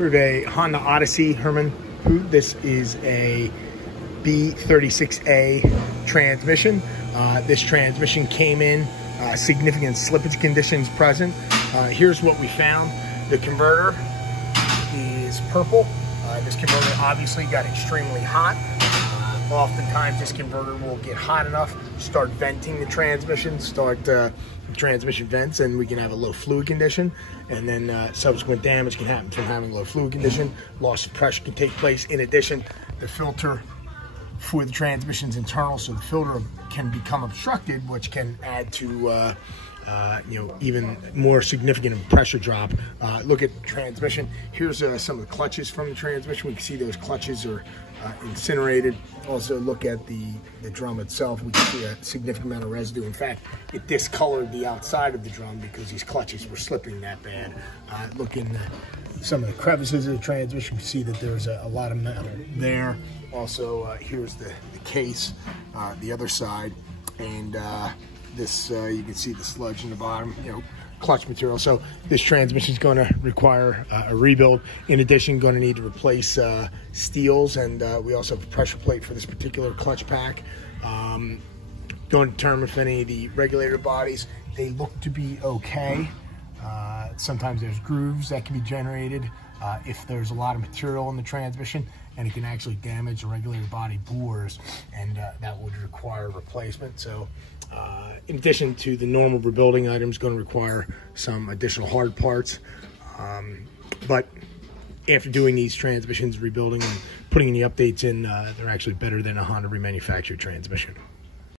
We have a Honda Odyssey Herman boot. This is a B36A transmission. This transmission came in significant slippage conditions present. Here's what we found. The converter is purple. This converter obviously got extremely hot. Oftentimes this converter will get hot enough, start venting the transmission, start transmission vents, and we can have a low fluid condition, and then subsequent damage can happen from having low fluid condition. Loss of pressure can take place. In addition, the filter for the transmission's internal, so the filter can become obstructed, which can add to even more significant pressure drop. Look at the transmission. Here's some of the clutches from the transmission. We can see those clutches are incinerated. Also look at the drum itself. We can see a significant amount of residue. In fact, it discolored the outside of the drum because these clutches were slipping that bad. Look in some of the crevices of the transmission. You can see that there's a lot of metal there. Also, here's the case, the other side, and this you can see the sludge in the bottom, clutch material. So this transmission is going to require a rebuild. In addition, going to need to replace steels, and we also have a pressure plate for this particular clutch pack. Going to determine if any of the regulator bodies, they look to be okay. Sometimes there's grooves that can be generated if there's a lot of material in the transmission, and it can actually damage the regulator body bores, and that would require replacement. So in addition to the normal rebuilding items, going to require some additional hard parts. But after doing these transmissions, rebuilding and putting any updates in, they're actually better than a Honda remanufactured transmission.